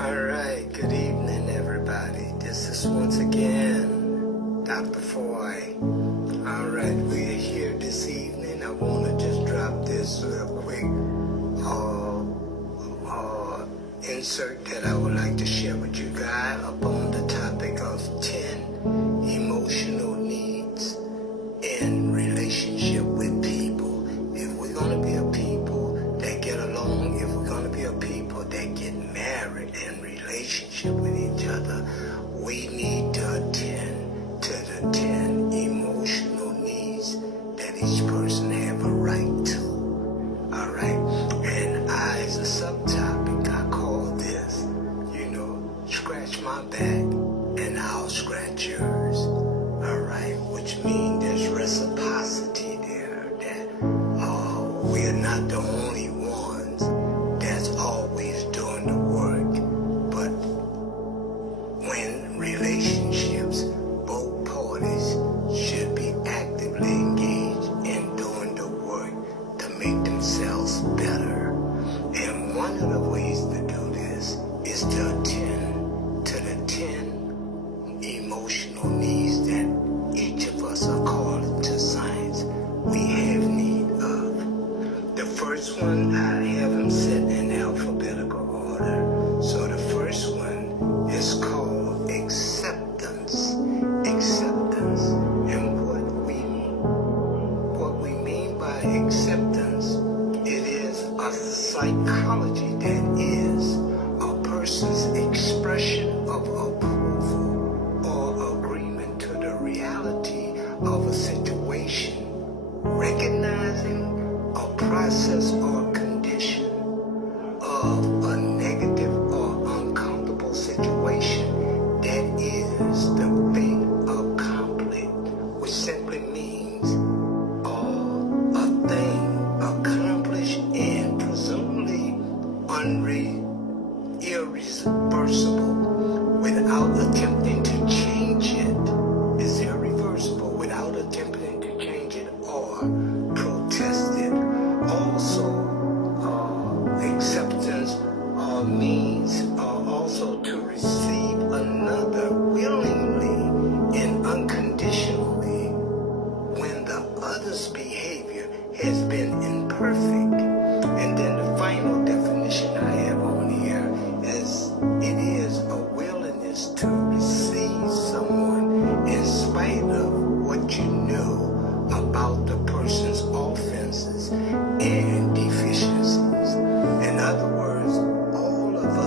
Alright, good evening everybody. This is once again Dr. Foy. Alright, we're here this evening. I want to just drop this real quick insert that I would like to share with you guys upon the topic of 10 emotional needs in relationship with people. If we're going to be a people that get along, if we're going to be a people that get married in relationship with each other, we need to attend to the 10 emotional needs that each person have a right to. All right, and as a subtopic, I call this, scratch my back and I'll scratch yours. All right, which means there's reciprocity there, that we're not the only ones that's always doing the work. But when relationships, both parties should be actively engaged in doing the work to make themselves better. And one of the ways to do this is to attend to the 10 emotional needs that each of us, according to science, we have need of. The first one, I have them set in alphabetical order. So the first one is called acceptance. Acceptance. And what we mean by acceptance, it is a psychology that is a person's expression of approval or agreement to the reality of a situation, recognizing a process or condition of a negative or uncomfortable situation that is the fait accompli, which simply means a thing accomplished and presumably irreversible without attempting to change it. Is irreversible without attempting to change it or protest it. Also, acceptance means also to receive another willingly and unconditionally when the other's behavior has been imperfect. And then the final definition I have on here is it is a willingness to receive someone in spite of what you know about the person's offenses and deficiencies. In other words, all of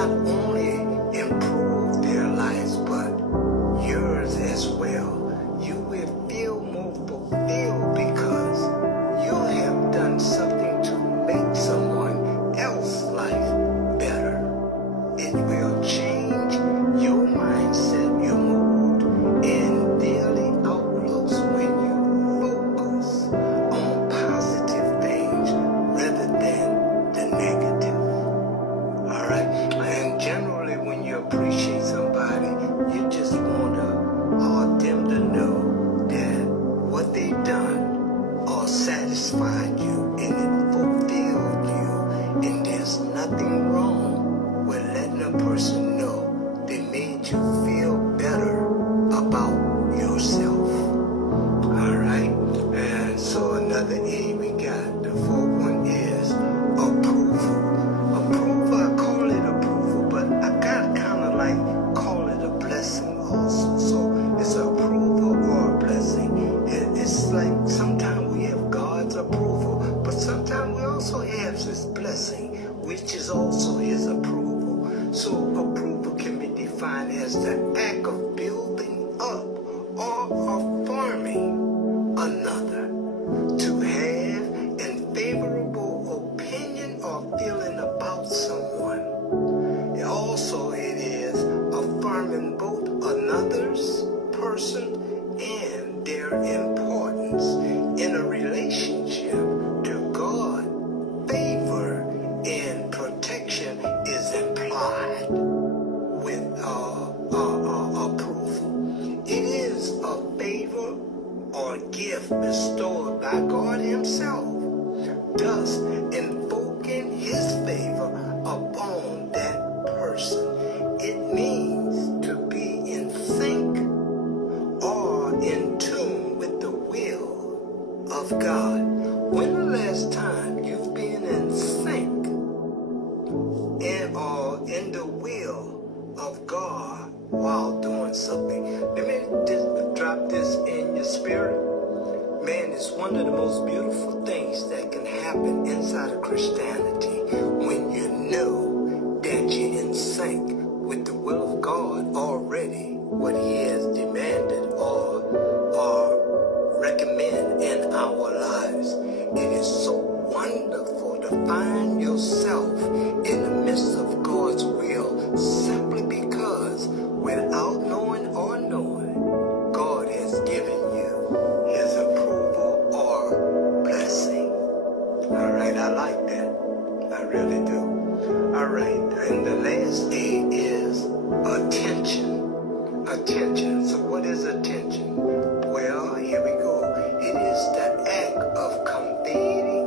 not only improve their lives, but yours as well. You will feel more fulfilled because you have done something to make someone else's life better. It will change your mindset, your mood, and daily outlooks when you focus on positive things rather than the negative. All right? And generally, when you appreciate somebody, you just want them to know that what they've done satisfied you and it fulfilled you, and there's nothing wrong with letting a person know they made you feel better about yourself. All right? And so another E we got, the fourth one is approval. Approval, I call it approval, but I got kind of like call it a blessing also. So it's approval or a blessing. It's like sometimes we have God's approval, but sometimes we also have His blessing, which is also His approval. So approval can be defined as the act of building up or affirming another, to have a favorable opinion or feeling about someone. Also, it is affirming both another's person and their importance in a relationship to God. Favor and protection is implied with approval. It is a favor or gift bestowed by God Himself, thus invoking His favor upon that person. It means to be in sync or in tune with the will of God. When the last time you've been in sync or in the will of God while doing something? Let me just drop this in your spirit. Man, it's one of the most beautiful things that can happen inside of Christianity when you know that you're in sync with the will of God already, what He has demanded or recommend in our lives. It is so wonderful to find yourself in the midst of God's will simply because without knowing or knowing, God has given you His approval or blessing. All right, I like that. I really do. All right, and the last A is attention. Attention. So what is attention? Well, here we go. It is the act of conveying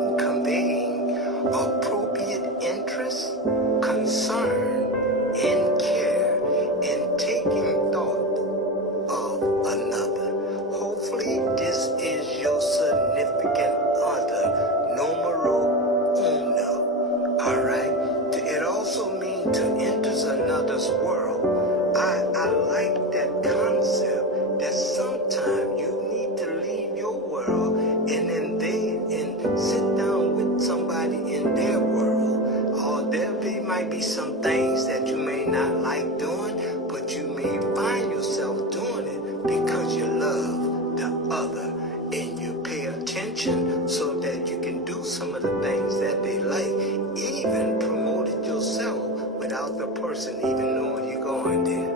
appropriate interest, concern, and care in taking thought of another. Hopefully, this is your significant other, numero uno. All right? It also means to enter another's world. I like that concept that sometimes you need to leave your world and sit down with somebody in their world. Or there might be some things that you may not like doing, but you may find yourself doing it because you love the other and you pay attention so that you can do some of the things that they like, even promote it yourself without the person even knowing you're going there.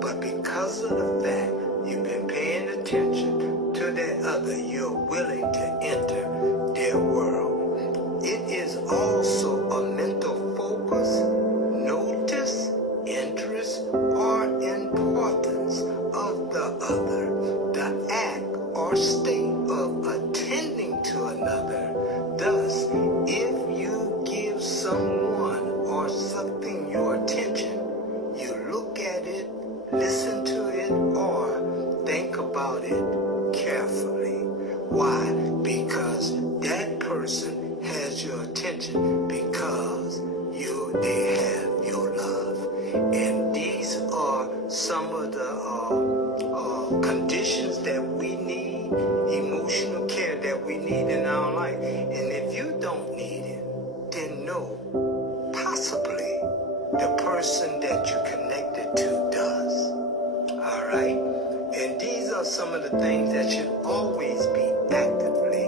But because of the fact you've been paying attention to that other, you're willing to enter their world. It is also a mental focus, notice, interest, or importance of the other, the act or state of attending to another. Thus, if you give someone or something your attention, you look at it, listen to it, or think about it carefully. Why? Because that person has your attention because they have your love. And these are some of the conditions that we need, emotional care that we need in our life. And if you don't need it, then no, possibly the person that you're connected to does. All right? And these are some of the things that should always be actively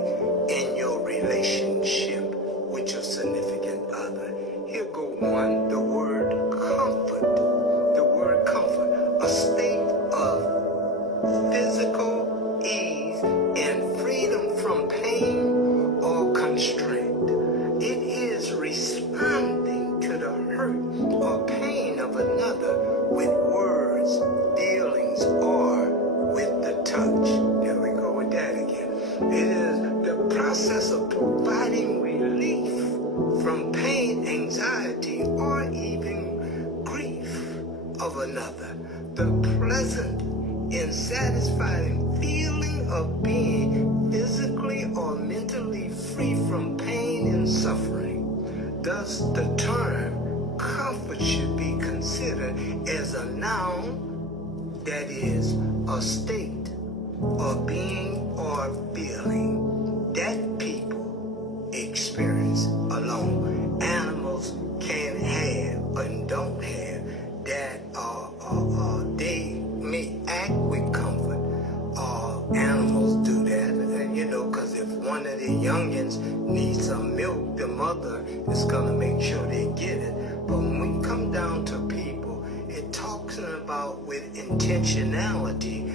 in your relationship with your significant other. Here go one, the word comfort. The word comfort, a state of physical ease and freedom from pain or constraint. It is responding to the hurt or pain of another with words, feelings, or with the touch. There we go with that again. It is the process of providing relief from pain, anxiety, or even grief of another. The pleasant and satisfying feeling of being physically or mentally free from pain and suffering. Thus, the term comfort should be considered as a noun, that is, a state of being or feeling that people experience alone. Animals can have and don't have that. They may act with comfort. Animals do that, and because if one of the youngins needs some milk, the mother is gonna make sure they get it. But when we come down to people, it talks about with intentionality,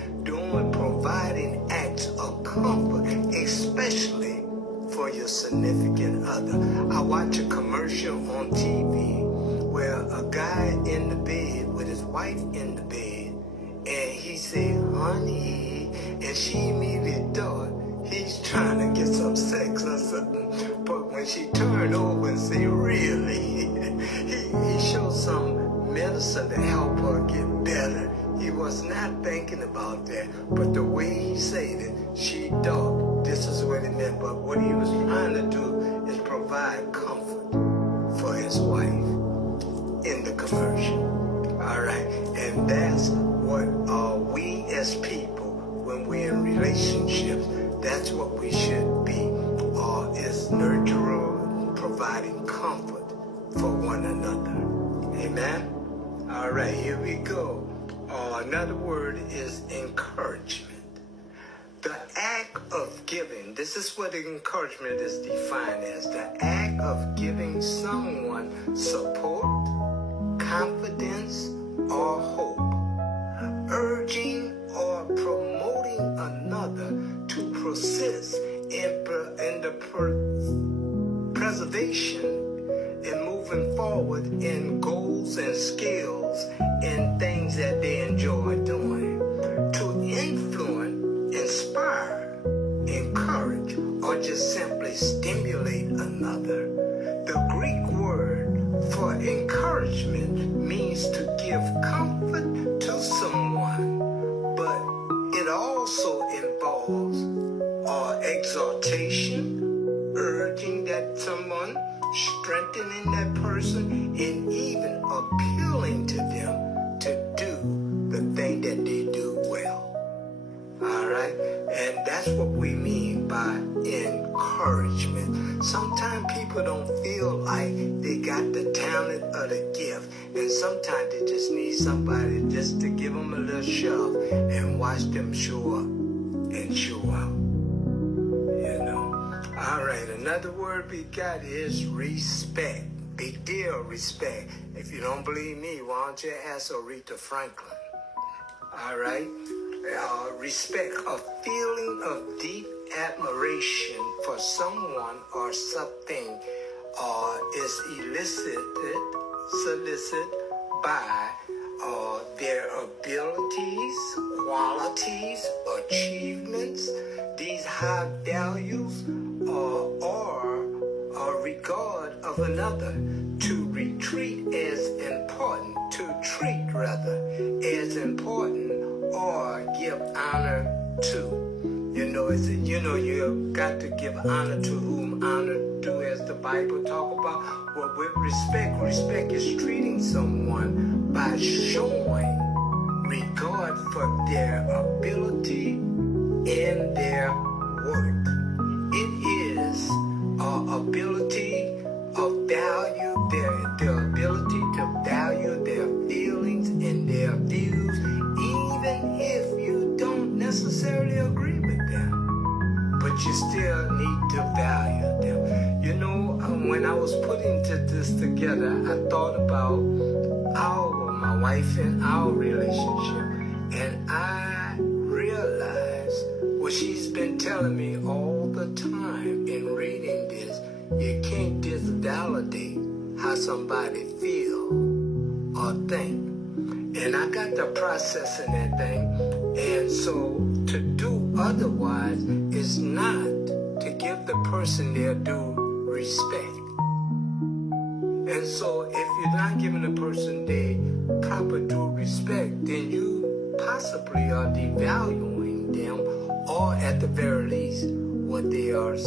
providing acts of comfort, especially for your significant other. I watch a commercial on TV where a guy in the bed with his wife in the bed, and he said, honey, and she immediately thought he's trying to get some sex or something. But when she turned over and said, really, he showed some medicine to help her get better. He was not thinking about that, but the way he said it, she thought this is what it meant. But what he was trying to do is provide comfort for his wife in the commercial. All right, and that's what we as people, when we're in relationships, that's what we should be, is nurturer, providing comfort for one another. Amen? All right, here we go. Another word is encouragement. The act of giving, this is what encouragement is defined as, the act of giving someone support, confidence, or hope, urging or promoting another to persist in the preservation and moving forward in goals and skills and things that they enjoy doing, to influence, inspire, encourage, or just simply stimulate another. The Greek word for encouragement means to give comfort to someone, but it also involves exhortation, urging that someone, strengthening that person, and even appealing to them to do the thing that they do well. All right? And that's what we mean by encouragement. Sometimes people don't feel like they got the talent or the gift, and sometimes they just need somebody just to give them a little shove and watch them show up and show out. All right, another word we got is respect. Big deal, respect. If you don't believe me, why don't you ask Aretha Franklin? All right? Respect, a feeling of deep admiration for someone or something is solicited by their abilities, qualities, achievements, these high values, or regard of another, to treat as important, or give honor to. You got to give honor to whom honor due, as the Bible talk about. Well, with respect is treating someone by showing regard for their ability and their worth. It is ability of value, their ability to value this together, I thought about my wife and our relationship, and I realized what she's been telling me all the time in reading this. You can't disvalidate how somebody feel or think. And I got to processing that thing. And so to do otherwise is not to give the person their due respect. And so if you're not giving the person their proper due respect, then you possibly are devaluing them, or at the very least, what they are